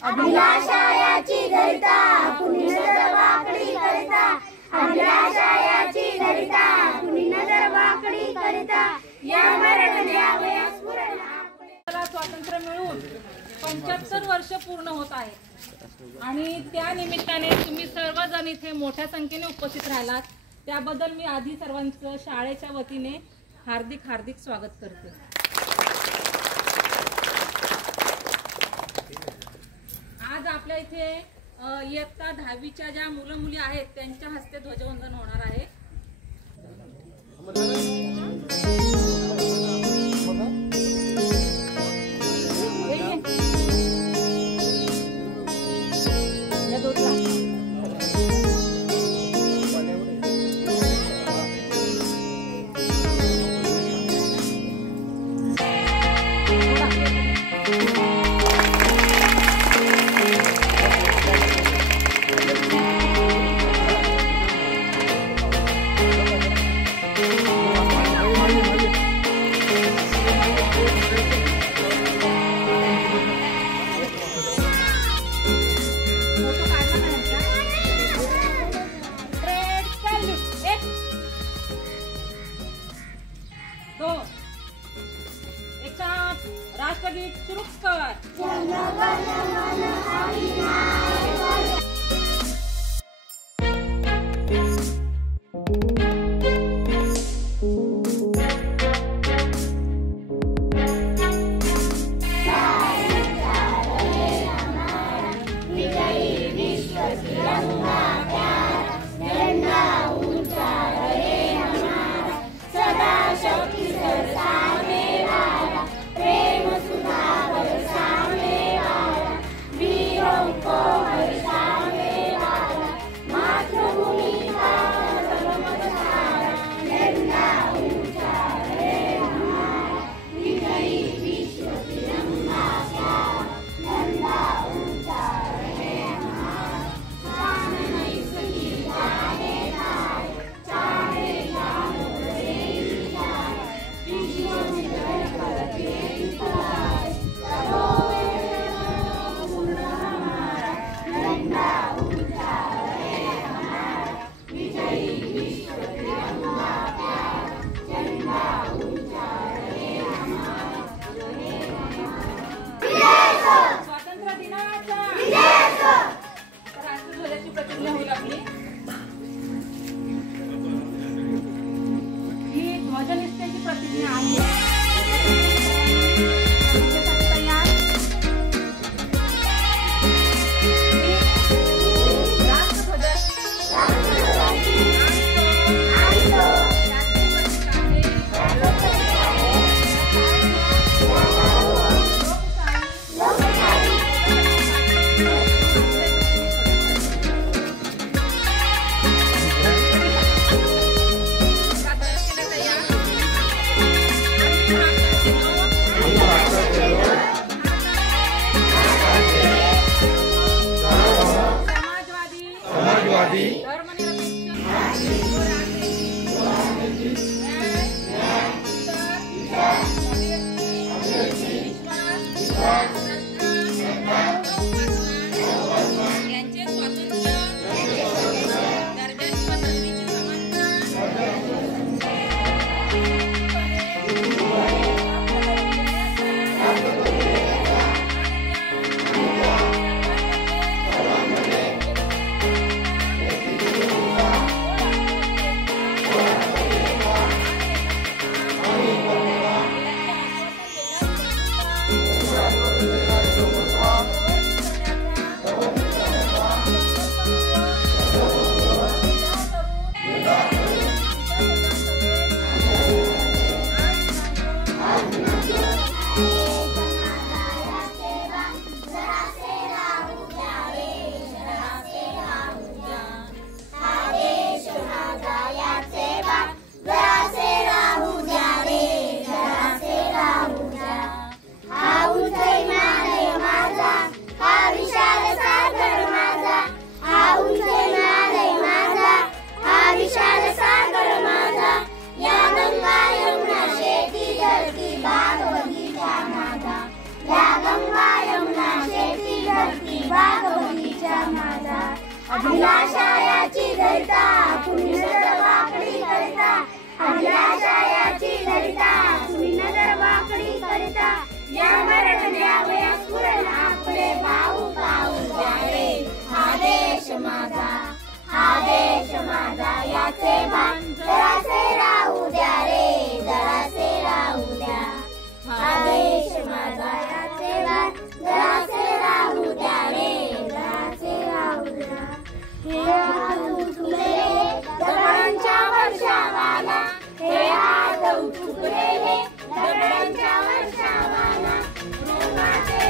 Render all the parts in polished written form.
अभिलाषायाची धरिता कुणी नजर वाकडी करिता, अभिलाषायाची धरिता कुणी नजर वाकडी करिता, या मरण द्यावया स्फुरण. स्वातंत्र्य मिळून 75 वर्ष पूर्ण होत आहे आणि त्या निमित्ताने तुम्ही सर्वजण इथे मोठ्या संख्येने उपस्थित राहिलात, त्याबद्दल मी आधी सर्वांचं शाळेच्या वतीने हार्दिक हार्दिक स्वागत करते. आज आपल्या इथे इयत्ता 10वीच्या ज्या मुलं मुली आहेत त्यांच्या हस्ते ध्वजवंदन होणार आहे. राष्ट्रगीत सुरू कर. माझा याचे भान जरासे राहू द्या रे, जरासे राहू द्या. हा देश माझा याचे भान जरासे राहू द्या रे, जरासे राहू द्या. हे हात उचलले दगडांच्या वर्षावाला, हे हात उचलले दगडांच्या वर्षावाला. रोमाचे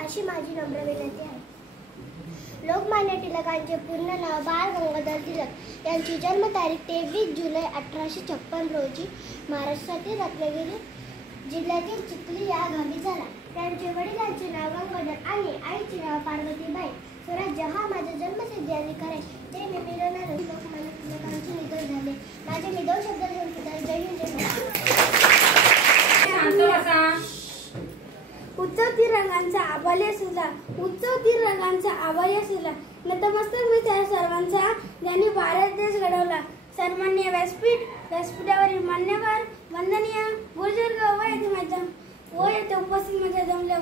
अशी माझी नम्र विनंती आहे. लोकमान्य टिळकांचे पूर्ण नाव बाळ गंगाधर टिळक यांची जन्मतारीख 23 जुलै 1856 रोजी महाराष्ट्रातील रत्नागिरी जिल्ह्यातील चिखली या गावी झाला. त्यांचे वडिलांचे नाव गंगाधर आणि आईचे नाव पार्वतीबाई. स्वराज्य हा माझा जन्मसिद्ध अधिकार आहे, ते मी मिळवणार. लोकमान्य टिळकांचे निधन झाले. माझे मी 2 शब्द घेऊन जय हिंद जय महाराष्ट्र. उच्चवती रंगांचा आभाल्या सुला, उच्चवती रंगांचा आभाल्या सुला. नतमस्तक मी त्या सर्वांचा ज्यांनी भारत देश घडवला. सन्माननीय व्यासपीठावरील मान्यवर, वंदनीय बुजुर्ग व येथे उपस्थित माझ्या जमल्या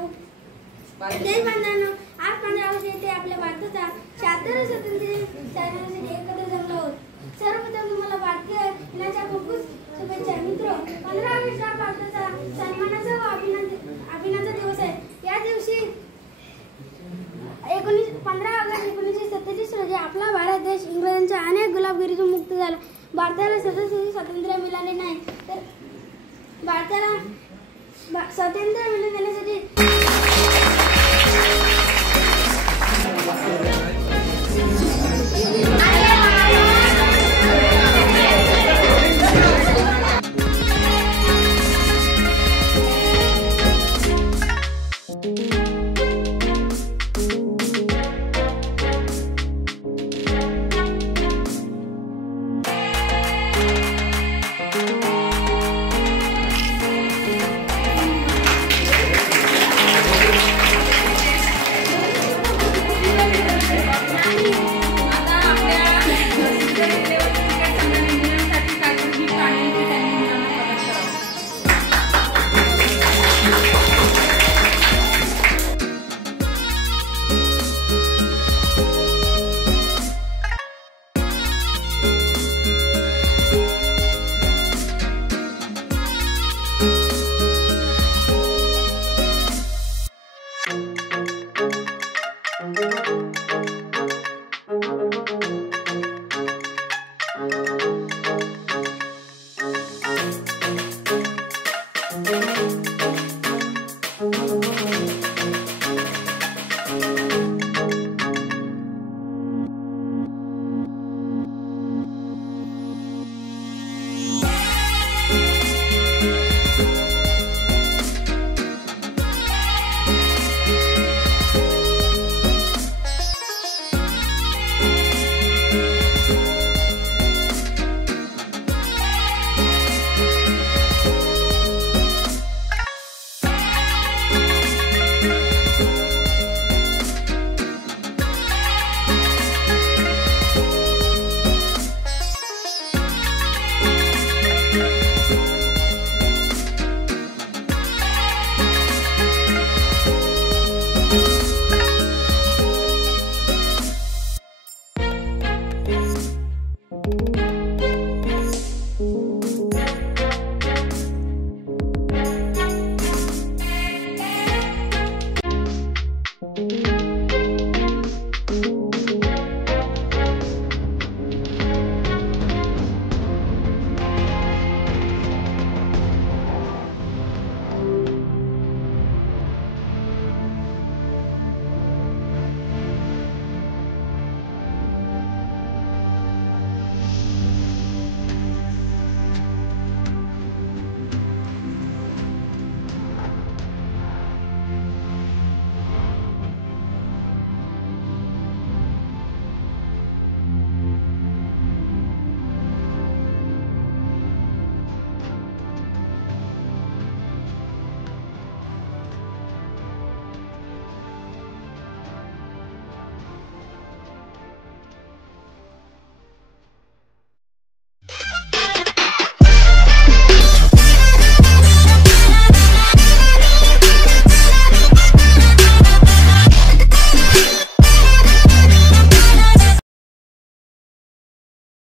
देशबांधवांनो, आज 15 वर्ष येथे आपल्या भारताचा 76 स्वातंत्र्य साजऱ्यासाठी एकत्र जमलो आहोत. सर्वप्रथम तुम्हाला भारतीय दिनाच्या खूप शुभेच्छा. मित्र, 15 ऑगस्ट हा भारताचा सन्मानाचा व अभिमानाचा दिवस आहे. या दिवशी 15 ऑगस्ट 1947 रोजी आपला भारत देश इंग्रजांच्या अनेक गुलामगिरीतून मुक्त झाला. भारताला सतत स्वातंत्र्य मिळाले नाही, तर भारताला स्वातंत्र्य मिळवून देण्यासाठी